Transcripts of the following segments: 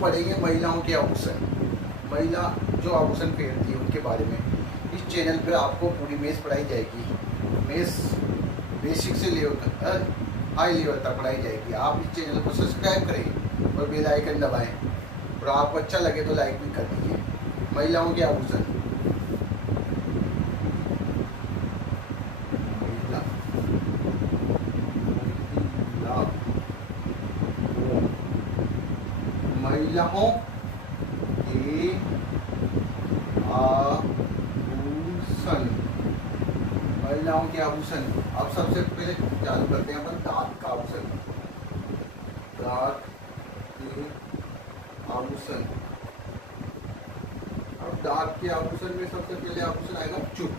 पढ़ेंगे महिलाओं के आभूषण, महिला जो आभूषण पहनती है उनके बारे में। इस चैनल पर आपको पूरी मेष पढ़ाई जाएगी। मेष बेसिक से लेकर हाई लेवल तक पढ़ाई जाएगी। आप इस चैनल को सब्सक्राइब करें और बेल आइकन दबाएं, और आपको अच्छा लगे तो लाइक भी कर दीजिए। महिलाओं के आभूषण, महिलाओं के आभूषण, महिलाओं के आभूषण। अब सबसे पहले चालू करते हैं अपन दांत का आभूषण। दांत के आभूषण। अब दांत के आभूषण में सबसे पहले आभूषण आएगा चुप।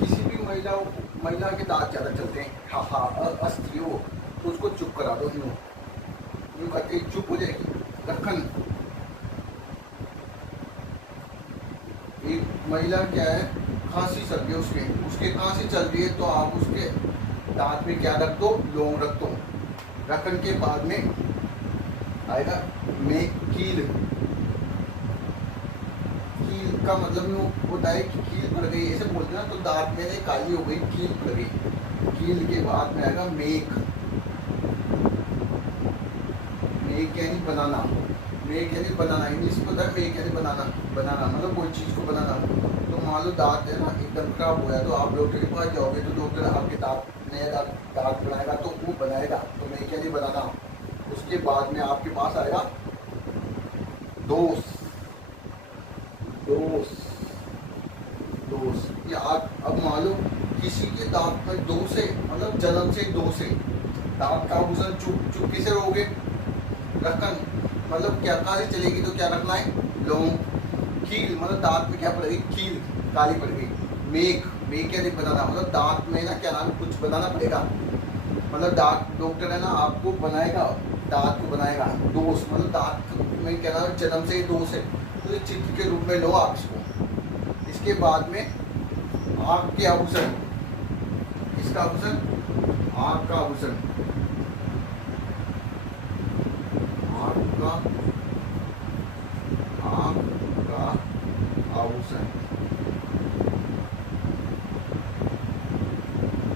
किसी भी महिला के दांत ज्यादा चलते हैं, अस्त्री हो तो उसको चुप करा दो। यूं करके चुप हो जाएगी। लखन, एक महिला क्या है, खांसी चल रही है, उसके खांसी चल रही है तो आप उसके दांत में क्या रख दो, लौंग रख दो। रखन के बाद में आएगा में कील। कील का मतलब यूँ होता है कि कील पड़ गई, ऐसे बोलते हैं ना, तो दांत में काली हो गई, कील पड़ गई। कील के बाद में आएगा मेघ। मेक यानी बनाना, मेक यानी बनाना, इंग्लिश में होता है मेक यानी बनाना। बनाना मतलब कोई चीज़ को बनाना। तो मान लो दांत है ना एकदम खराब हो गया, तो आप डॉक्टर के पास जाओगे तो डॉक्टर आपके नया दांत बनाएगा, तो वो बनाएगा, तो मेक यानी बनाना। उसके बाद में आपके पास आएगा दोष। दोष दोष ये अब मान लो किसी के दांत में दोष है, मतलब जन्म से दोष है। दांत का आभूषण चुपके से रहोगे। रखन मतलब क्या काली चलेगी तो क्या रखना है, लौंग। कील मतलब दांत में क्या पड़ेगी, कील काली पड़ गई। मेक, मेक यानी बनाना, मतलब दांत में ना क्या नाम कुछ बनाना पड़ेगा, मतलब दांत डॉक्टर है ना आपको बनाएगा, दांत को बनाएगा। दोष मतलब दांत में क्या नाम जन्म से ही दोष है, तो चित्र के रूप में लो आप इसको। इसके बाद में आँख के आभूषण। किसका आभूषण, आँख का आभूषण। आँख का आभूषण।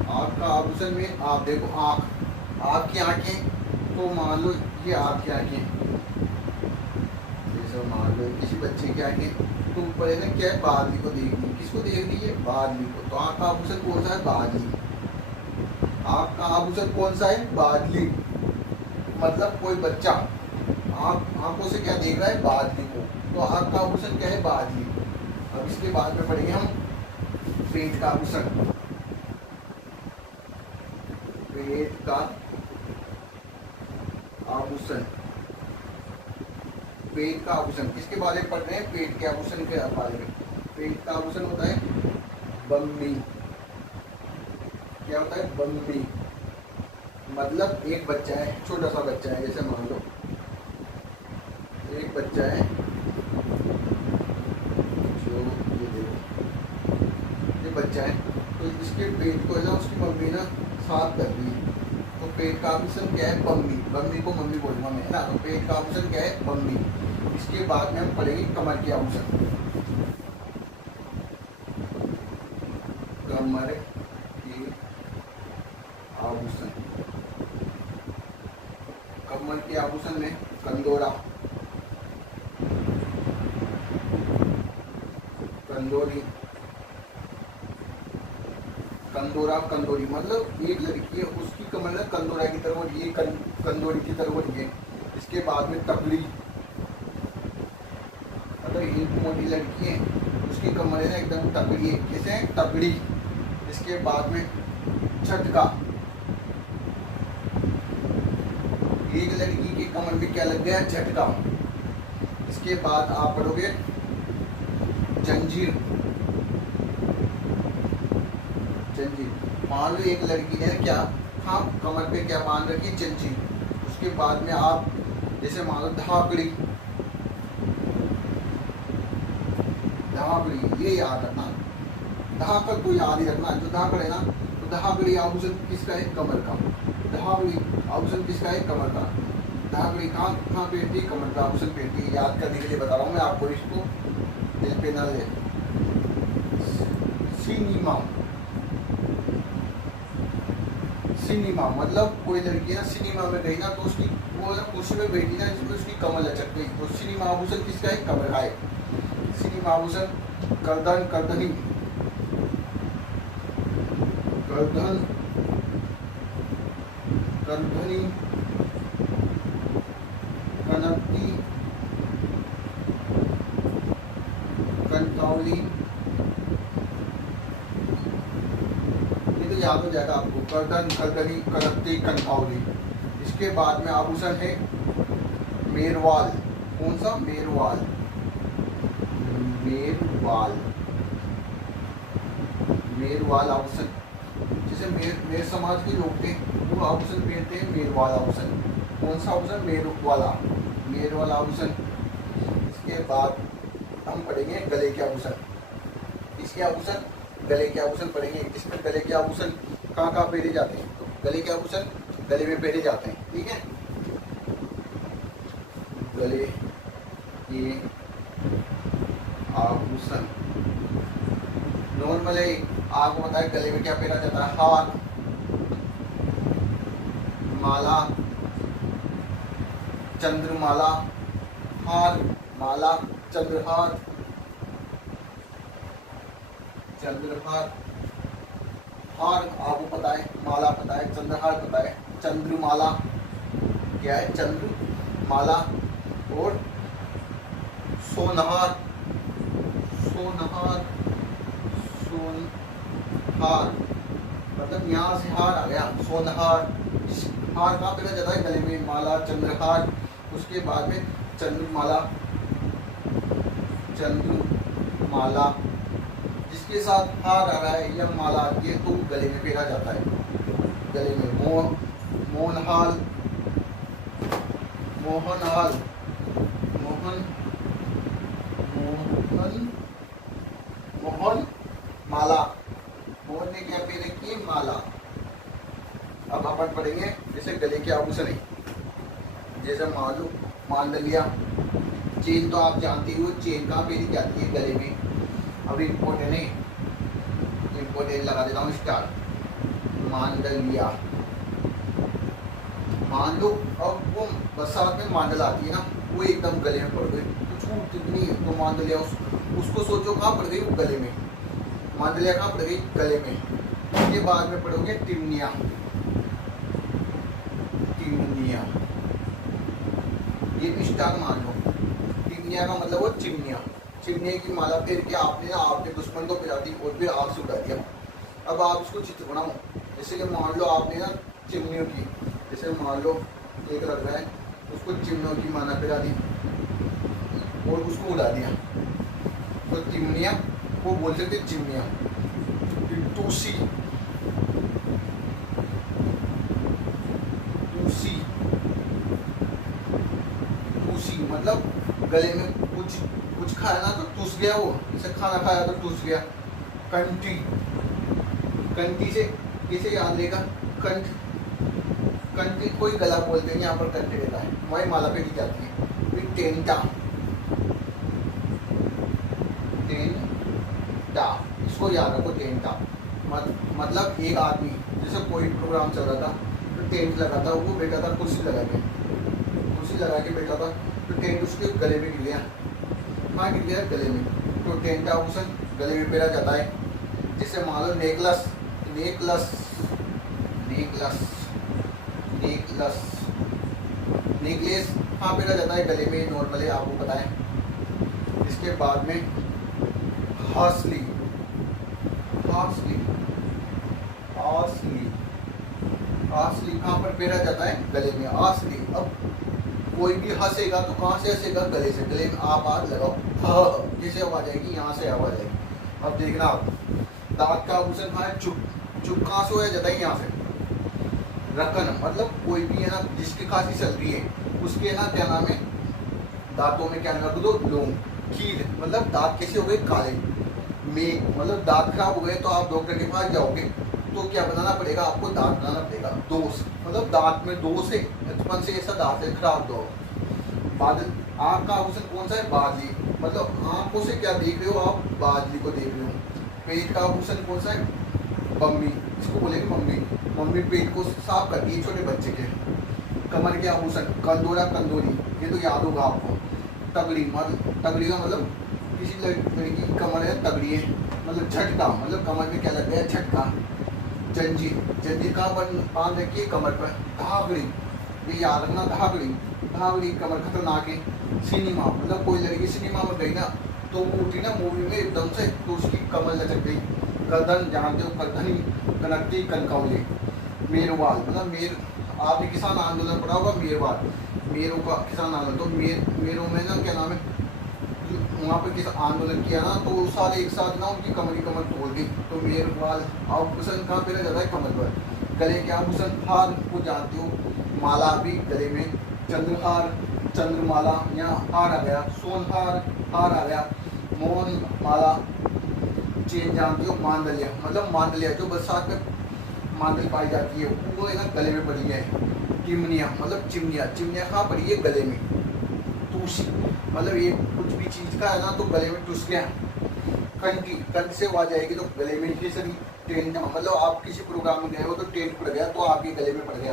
आँख का आभूषण में आप देखो आँख की आँखें, तो मान लो ये आँख की आँखें, जैसे मान लो किसी बच्चे की आँखें, तो ऊपर है ना क्या है, बादली को देख रही। किसको देख रही है, बादली को। तो आँख का आभूषण कौन सा है, बादली। आँख का आभूषण कौन सा है, बादली। मतलब कोई बच्चा आंखों से क्या देख रहा है, बादली को, तो आँख का आभूषण क्या है, बादली। अब इसके बाद में पढ़ेंगे हम पेट का आभूषण। पेट का आभूषण। पेट का आभूषण किसके बारे में पढ़ रहे हैं, पेट के आभूषण के बारे में। पेट का आभूषण होता है बम्मी। क्या होता है, बम्मी। मतलब एक बच्चा है, छोटा सा बच्चा है, जैसे मान लो एक बच्चा है जो ये बच्चा है, तो इसके पेट को है ना उसकी मम्मी ना साफ कर रही है, तो पेट का आभूषण क्या है, बम्मी। बम्मी को मम्मी बोलूँगा मैं, है ना। तो पेट का आभूषण क्या है, बम्मी। इसके बाद में हम पढ़ेंगे कमर के आभूषण। कमर के आभूषण। कमर के आभूषण में कंदोरा, कंदोरी, कंदोरा, कंदोरी मतलब एक लड़की है, उसकी कमर ना कंदोरा की तरह, और ये कंदोरी की तरह बनी है। इसके बाद में तकड़ी, अगर एक मोटी लड़की है उसकी कमर है ना एकदम तकड़ी है, कैसे है, तकड़ी। इसके बाद में झटका, एक लड़की की कमर में क्या लग गया, झटका। इसके बाद आप पढ़ोगे जंजीर। जंजीर मान लो एक लड़की ने क्या, हाँ कमर पे क्या बांध रखी, जंजीर। उसके बाद में आप जैसे मान लो धाकड़ी। धाकड़ी ये याद रखना, धाकड़ को याद ही रखना, जो धाकड़ है ना, तो धाकड़ी आभूषण किसका है, कमर का। धाकड़ी आभूषण किसका है, कमर का। नाकड़ी कहाँ कहाँ पेटती है, कमर पे आभूषण पेटती है। याद करने के लिए बता रहा हूँ मैं आपको, इसको दिल पे ना ले। सिनेमा, सिनेमा मतलब कोई लड़की ना सिनेमा में गई ना, तो उसकी वो ना कुर्सी में बैठी ना, जिसमें उसकी कमर लचक गई, तो सिनेमा आभूषण किसका है, कमर का है। सिनेमा आभूषण गर्दन, गर्दनी, गर्दन, गर्दनी, कनकती, कनकावली, ये तो याद हो जाएगा आपको, गर्दन, गर्दनी, कनकती, कनकावली। इसके बाद में आभूषण है मेरवाल। कौन सा, मेरवाल, मेरवाल, मेरवाल आभूषण। जैसे मेर समाज के लोग थे वो आभूषण पहनते हैं मेरवाल आभूषण। कौन सा आभूषण, मेरवाला, मेरवाल आभूषण। इसके बाद हम पढ़ेंगे गले के आभूषण। इसके आभूषण, गले के आभूषण पढ़ेंगे। इसमें गले के आभूषण कहाँ कहाँ पहने जाते हैं, तो गले के आभूषण गले में पहने जाते हैं, ठीक है। गले के आभूषण नॉर्मल है। आपको पता है गले में क्या पहना जाता है, हार, माला, चंद्रमाला, हार, माला, चंद्रहार, चंद्रहार, हार आपको पता है, माला पता है, चंद्रहार पता है, चंद्रमाला क्या है, चंद्रमाला, और सोनहार, सोनहार, सोनहार मतलब यहाँ से हार आ गया, सोनहार। हार कहाँ पहना जाता है, गले में, माला, चंद्रहार। उसके बाद में चंद्रमाला, चंद्रमाला जिसके साथ हार आ रहा है या माला आती है तो गले में पहना जाता है। गले में मोहनहाल, मोहनहाल, मोहन, मोहन, मोहन माला। मोहन ने क्या पहन रखी है, माला। अब अपन पढ़ेंगे जैसे गले के आभूषण है, जैसे मान लो मांडलिया, चेन तो आप जानते हो, चेन कहाँ पहनी जाती है, गले में। अभी इम्पोर्टेंट है, इम्पोर्टेंट लगा देता हूँ स्टार, मांडलिया। मान लो अब वो बरसात में मांडल आती है ना, वो एकदम गले में पड़ गई, छूट कितनी है तो मांडलिया, उसको सोचो कहाँ पड़ गई, वो गले में। मांडलिया कहाँ पड़ गई, गले में। इसके बाद में पढ़ोगे टिमनिया, टिमनिया ये स्टार मान लो। टिमनिया का मतलब वो चिमनिया, चिमनिया की माला फेर के आपने आपके दुश्मन को पिला दी और फिर आग से उड़ा दिया। अब आप इसको चित्र बनाओ, जैसे कि मान लो आपने ना चिमनियों की, जैसे मान लो एक लग रहा है, उसको चिमनियों की माला पिला दी और उसको उड़ा दिया, तो चिमनिया वो बोल सकते चिमनिया। टूसी, टूसी, टूसी मतलब गले में कुछ खाया ना तो टूस गया, वो जैसे खाना खाया तो टूस गया। कंठी, कंठी से किसे याद रहेगा, कंठ, कंठी कोई गला बोलते हैं, यहाँ पर कंठी रहता है, वही माला पे दी जाती है। फिर टेंटा, टेंटा इसको याद रखो, टेंटा मतलब एक आदमी जैसे कोई प्रोग्राम चल रहा था तो टेंट लगा था, वो बैठा था कुर्सी लगा के, कुर्सी लगा के बैठा था, तो टेंट उसके गले में गिर गया। कहाँ गिर गया, गले में। तो टेंट आभूषण गले में पहना जाता है। जिससे मान लो necklace, necklace, necklace, necklace, necklace कहाँ पहना जाता है, गले में नॉर्मली, आपको पता है। इसके बाद में हासली, हासली, हासली, हासली कहाँ पर पहना जाता है, गले में, हासली। अब कोई भी हंसेगा तो कहाँ से हंसेगा, गले से। गले में आप हाथ लगाओ, हाँ जैसे आवाज आएगी, यहाँ से आवाज आएगी। अब देखना आप, दांत का आभूषण कहाँ है, चुप, चुप कहाँ से हो जाता है, यहाँ से। रकन मतलब कोई भी है ना जिसकी खांसी चल रही है, उसके ना क्या नाम है, दांतों में क्या रख दो, लोम। खीर मतलब दांत कैसे हो गए, काले। मेघ मतलब दांत खराब हो गए तो आप डॉक्टर के पास जाओगे, तो क्या बनाना पड़ेगा आपको, दांत बनाना पड़ेगा। दोष मतलब दांत में दोष है, बचपन से ऐसा दांत है खराब। दो बादल, आँख का आभूषण कौन सा है, बादली, मतलब आँखों से क्या देख रहे हो आप, बादली को देख रहे हो। पेट का आभूषण कौन सा है, मम्मी, इसको बोलेंगे मम्मी, मम्मी पेट को साफ करती है छोटे बच्चे के। कमर के आभूषण कंदोरा कंदोरी, ये तो याद होगा आपको। तगड़ी, मतलब तगड़ी का मतलब किसी लड़की की कमर है तगड़ी है, मतलब झटका, मतलब कमर में क्या लग गया, झटका। जंजीर, जंजीर कहाँ पर बांध रखी है, कमर पर। धागड़ी, ये याद रखना, धागड़ी, धागड़ी कमर खतरनाक है। सिनेमा, मतलब कोई लड़की सिनेमा में गई ना तो वो उठी ना मूवी में एकदम से, तो उसकी कमर लचक गई। गर्दन, जानते हो गर्दन कनकती कनकौली। मेरवाल, मतलब मेर, आपने किसान आंदोलन पढ़ा होगा, मेरवाल, मेरों का किसान आंदोलन, तो मेरों में ना क्या नाम है, वहाँ पे किस आंदोलन किया ना, तो वो सारे एक साथ ना उनकी कमर तोड़ दी। तो मेरवाल आभूषण कहाँ पे रह जाता है, कमर पर। गले के आभूषण, हार को जानते हो, माला भी गले में, चंद्रहार, चंद्रमाला, यहाँ हार आ गया, सोनहार, हार आ गया, मोहन माला, चेन जानते हो, मांदलिया, मतलब मांदलिया जो बरसात में मांदल पाई जाती है, वो है ना गले में पड़ी है। टिमनिया, मतलब चिमनिया, चिमनिया कहाँ पड़ी है, गले में। टूसी, मतलब ये कुछ भी चीज़ का है ना तो गले में टूस गया। कंठी, कंठ से आवाज आएगी तो गले में केसरी। टेंटा, मतलब आप किसी प्रोग्राम में गए हो तो टेंट पड़ गया तो आपके गले में पड़ गया।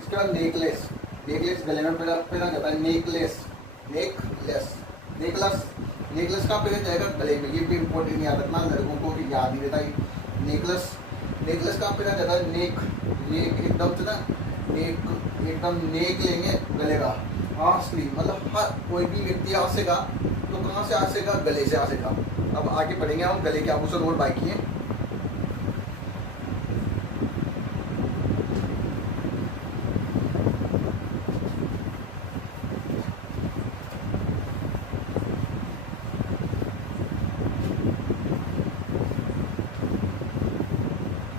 इसके बाद नेकलेस, नेकलेस गले में पहना जाता है। नेकलेस, नेकलेस, नेकलेस, नेकलेस कहाँ पहना जाएगा, गले में। ये भी इम्पोर्टेंट याद रखना, लड़कों को भी याद ही रहता है। नेकलेस, नेकलेस कहाँ पहना जाता है, नेक, नेक एकदम से ना, नेक एकदम नेक लेंगे गले का। हंसली, मतलब हर कोई भी व्यक्ति हंसेगा तो कहाँ से हंसेगा, गले से हंसेगा। अब आगे बढ़ेंगे हम, गले के आभूषण और बाकी हैं।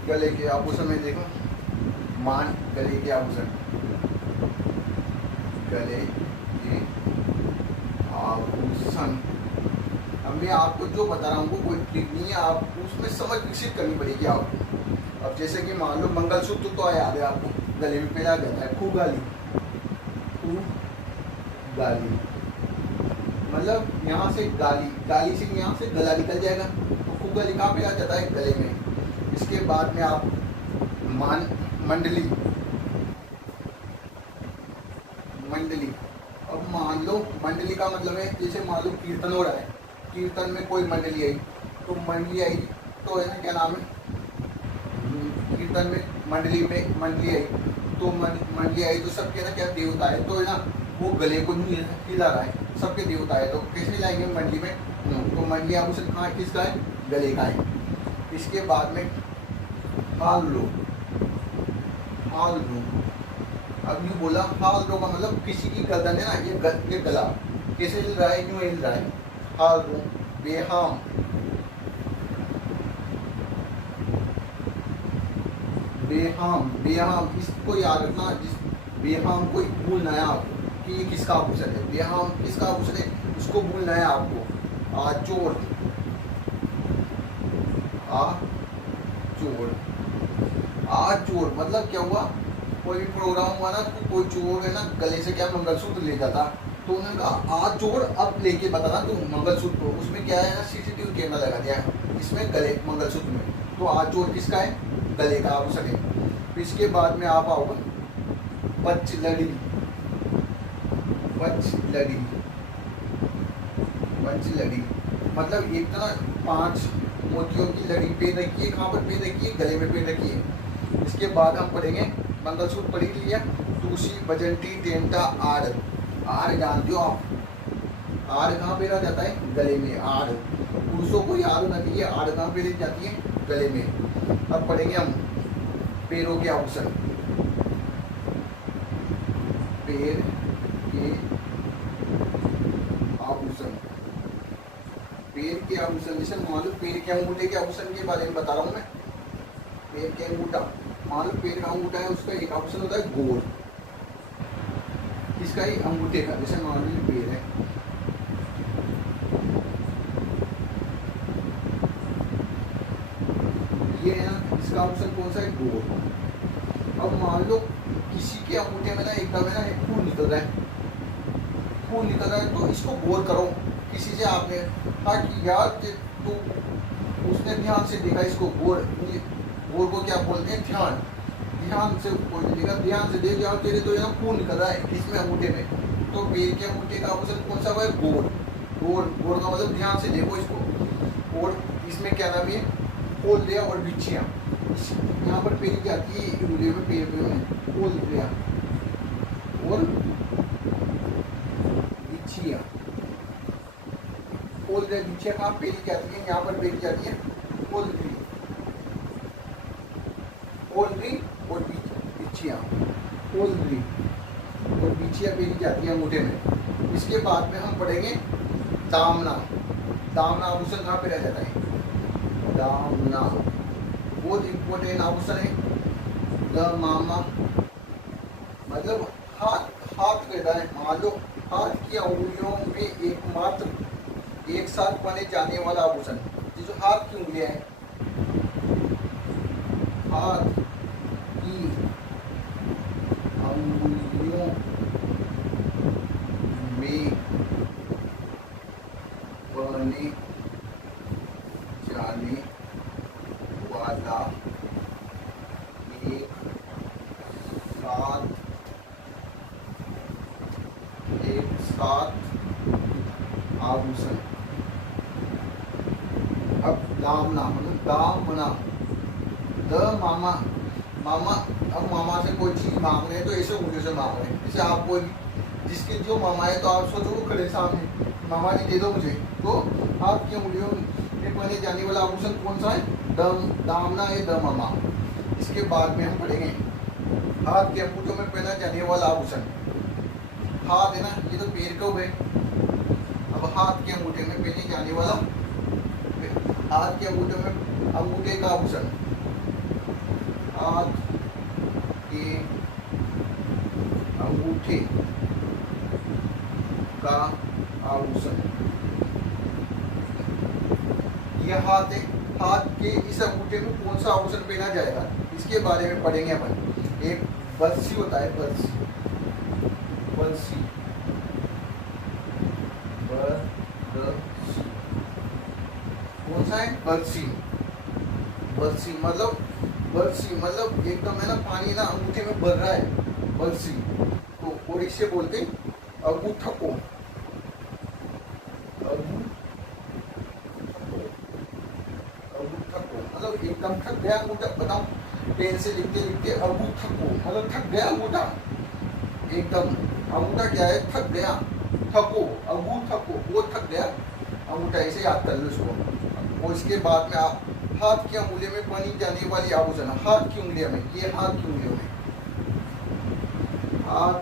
गले के आभूषण में देखो, मान, गले के आभूषण, गले के आभूषण। अब मैं आपको जो बता रहा हूँ कोई ट्रिक नहीं है, आप उसमें समझ विकसित करनी पड़ेगी आपको। अब जैसे कि मान लो मंगलसूत्र तो याद है आपको, गले में पहना जाता है। खूगाली, खूगाली, मतलब यहाँ से गाली, गाली से यहाँ से गला निकल जाएगा, तो खूगाली कहाँ पे आ जाता है, गले में। इसके बाद में आप मंडली, मंडली। अब मान लो मंडली का मतलब है, जैसे मान लो कीर्तन हो रहा है, कीर्तन में कोई मंडली आई, तो मंडली आई तो है ना, क्या नाम है, कीर्तन में मंडली आई, तो मंडली आई तो सबके ना क्या देवता है, तो है ना वो गले को नहीं हिला रहा है, सबके देवता है, तो किसने लाएंगे मंडली में, तो मंडली आभूषण कहाँ किसका है, गले का है। इसके बाद में हाल लो, हाल लो। अब यूँ बोला, हाल लो का मतलब किसी की गर्दन है ना, ये गला कैसे हिल रहा है, यूँ हिल रहा है, हाल लो। बेहाम, बेहाम, बेहाम, इसको याद रखना, जिस बेहाम को भूलना है आपको कि ये किसका आभूषण है, बेहाम किसका आभूषण है, उसको भूलना है आपको। आचोर, आचोर, आचोर मतलब क्या हुआ, कोई भी प्रोग्राम हुआ ना तो कोई चोर है ना गले से क्या मंगलसूत्र ले जाता, तो उन्होंने कहा आचोर अब लेके बताना तुम मंगलसूत्र को, उसमें क्या है ना सीसीटीवी कैमरा लगा दिया है इसमें गले मंगलसूत्र में, तो आचोर किसका है, गले का आभूषण है। इसके बाद में आप आओगे पचलड़ी, पचलड़ी, पचलड़ी मतलब एक तरह 5 मोतियों की लड़ी पे रखी है, कहाँ पर पे रखी है, गले में पे रखी है। इसके बाद हम पढ़ेंगे मंगलसूत्र पढ़ लिया, तुलसी, बजंती, टेंटा, आड़, आड़ जानते हो आप, आड़ कहाँ पे रह जाता है, गले में। आड़ पुरुषों को याद होना चाहिए, आड़ कहाँ पे रह जाती है, गले में। अब पढ़ेंगे हम पैरों के आभूषण, पैर के आभूषण, पैर के आभूषण जैसे मान लो पैर के अंगूठे के आभूषण के बारे में बता रहा हूँ मैं। पैर के अंगूठा, मान लो पैर का अंगूठा है, उसका एक आभूषण होता है गोल, इसका ही अंगूठे का, जैसे मान लो पैर है, ये है ना इसका आभूषण कौन सा है? गोल्ड। अब मान लो किसी के अंगूठे में ना एकदम है ना खून निकल रहा है, खून निकल रहा है, तो इसको गौर करो। किसी से आपने कहा कि यार तो उसने ध्यान से देखा इसको, गौर, गौर को क्या बोलते हैं? ध्यान। ध्यान से कोई देखा, ध्यान से देख यार तेरे तो यहाँ खून निकल रहा है इसमें अंगूठे में, तो पैर के अंगूठे का आभूषण कौन सा है? गोल्ड। गोल्ड, गोल्ड का मतलब ध्यान से देखो इसको। और इसमें क्या नाम है? खोल दिया और बिछिया, यहाँ पर पेरी जाती है उंगलियों में, पैर में खोल दिया और बिछिया, खोल दिया बिछिया कहाँ पेरी जाती है? यहाँ पर पेरी जाती है खोल दी, खोल दी और बिछिया, खोल दी और बिछिया पेरी जाती है अंगूठे में। इसके बाद में हम पढ़ेंगे दामना। दामना आभूषण कहाँ पे रह जाता है? दामना बहुत इम्पोर्टेंट आभूषण है। दामामा मतलब हाथ, हाथ रहता है। मान लो हाथ की उंगलियों में एकमात्र एक साथ बने जाने वाला आभूषण, ये जो हाथ की उंगलियां हैं, हाथ की अंगुलियों में बने जाने वाला एक साथ आभूषण। अब दामना मतलब दामना, द मामा, मामा, अब मामा से कोई चीज मांग रहे हैं तो ऐसे उंगलियों से मांग रहे हैं। जैसे आप कोई जिसके जो मामा है तो आप सोचो वो खड़े सामने, मामा जी दे दो मुझे, तो आपकी उंगलियों में बने जाने वाला आभूषण कौन सा है? दामना है, द मामा। इसके बाद में हम पढ़ेंगे हाथ के अंगूठों में पहना जाने वाला आभूषण। हाथ है ना, ये तो पैर का हुए। अब हाथ के अंगूठे में पहने जाने वाला, हाथ के अंगूठे में अंगूठे का आभूषण, हाथ के अंगूठे का आभूषण। यह हाथ है, हाथ के इस अंगूठे में कौन सा आभूषण पहना जाएगा, इसके बारे में पढ़ेंगे अपन। एक बंसी होता है, बंसी, बंसी, कौन सा है? बंसी। बंसी मतलब, बंसी मतलब एकदम है ना पानी ना अंगूठे में भर रहा है, बंसी। तो और इसे बोलते हैं अंगूठा को, मतलब एकदम थक गया अंगूठा। बताओ, पेन से लिखते लिखते अंगूठा को मतलब थक गया अंगूठा, एकदम अंगूठा क्या है? थक गया, थको, अंगूठा को, वो थक गया अंगूठा, ऐसे याद कर लो इसको। और इसके बाद में आप हाथ की उंगलियों में बनी जाने वाली आभूषण, हाथ की उंगलियों में, ये हाथ की उंगलियों में, हाथ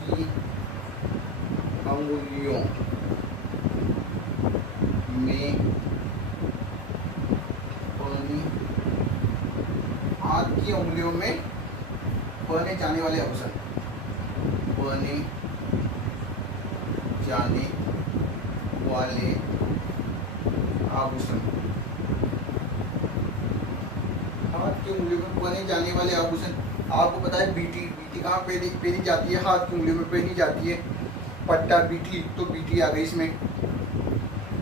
की अंगुलियों में बनी, हाथ की उंगलियों में बने जाने वाले आभूषण, बने जाने वाले आभूषण, हाथ की उंगलियों में पहने जाने वाले आभूषण। आपको पता है बीटी, बीटी कहाँ पहनी जाती है? हाथ की उंगलियों में पहनी जाती है। पट्टा, बीटी, तो बीटी आ गई इसमें।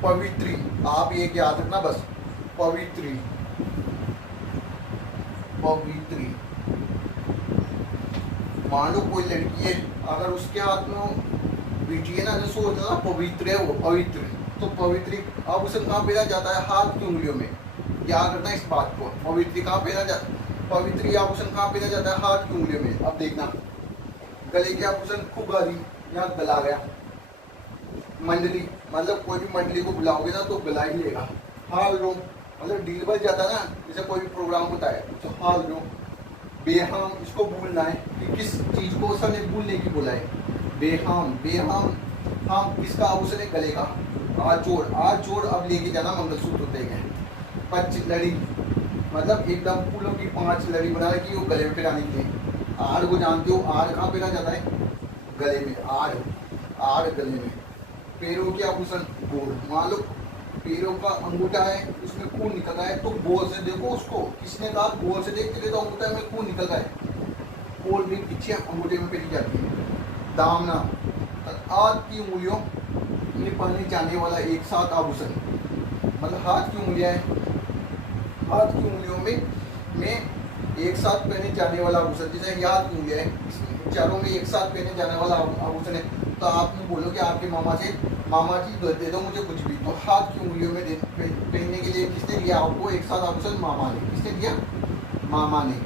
पवित्री, आप ये याद रखना बस, पवित्री, पवित्री। मान लो कोई लड़की है, अगर उसके हाथ में बीटी है ना, जो सोचता ना पवित्र है वो, पवित्र, तो पवित्री आभूषण कहाँ पहना जाता है? हाथ की उंगलियों में। याद रखना इस बात को, पवित्री कहाँ पहना जाता, पवित्री आभूषण कहाँ पहना जाता है? हाथ की उंगलियों में। अब देखना, गले के आभूषण खूब गाली, यहाँ गला गया। मंडली मतलब कोई भी मंडली को बुलाओगे ना तो गला ही लेगा। हाल रो मतलब डील बच जाता है ना, जैसे कोई भी प्रोग्राम होता है तो हाल रो। बेहाम, इसको भूलना है कि किस चीज को उसने भूलने की बोला है। बेहाम, बेहाम, हम किसका आभूषण है? गले का। आजोड़, आजोड़ अब लेके जाना मंगलसूत्र देंगे। पंच लड़ी मतलब एकदम फूलों की 5 लड़ी बना रखी वो गले में पहनाने के लिए। आड़ को जानते हो, आड़ कहाँ पहना जाता है? गले में। आड़, आड़ गले में। पैरों के आभूषण गोल्ड। मान लो पैरों का अंगूठा है उसमें खून निकल रहा है तो गोल से देखो उसको। किसने कहा गोल से देख के तो अंगूठा में खून निकल रहा है। गोल भी पीछे अंगूठे में पहनी जाती है। दामना हाथ की उंगलियों में पहने जाने वाला एक साथ आभूषण, मतलब हाथ की उंगलियां हैं, हाथ की उंगलियों में एक साथ पहने जाने वाला आभूषण, जैसे हाथ की उंगलियां हैं चारों में एक साथ पहने जाने वाला आभूषण है। तो आप बोलोगे आपके मामा से, मामा जी दे दो मुझे कुछ भी। तो हाथ की उंगलियों में पहनने के लिए किसने दिया आपको एक साथ आभूषण? मामा ने। किसने दिया? मामा ने।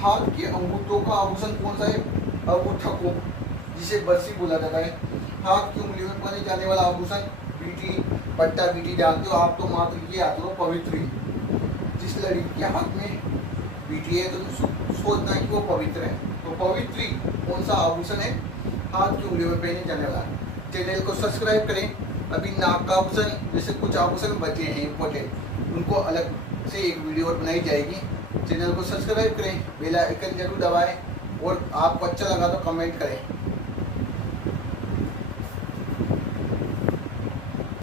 हाथ के अंगूठों का आभूषण कौन सा है? अंगूठा को, जिसे बरसी बोला जाता है। हाथ की उंगलियों में पहने जाने वाला आभूषण बीटी, पट्टा बीटी जानते हो आप तो, मात्र ये याद लो पवित्री। जिस लड़की के हाथ में बीटी है तो सोचना है कि वो पवित्र है। तो पवित्री कौन सा आभूषण है? हाथ की उंगलियों में पहने जाने वाला। चैनल को सब्सक्राइब करें। अभी नाक का आभूषण, जैसे कुछ आभूषण बचे हैं इंपॉर्टेंट, उनको अलग से एक वीडियो बनाई जाएगी। चैनल को सब्सक्राइब करें, बेल आइकन जरूर दबाएं और आपको अच्छा लगा तो कमेंट करें।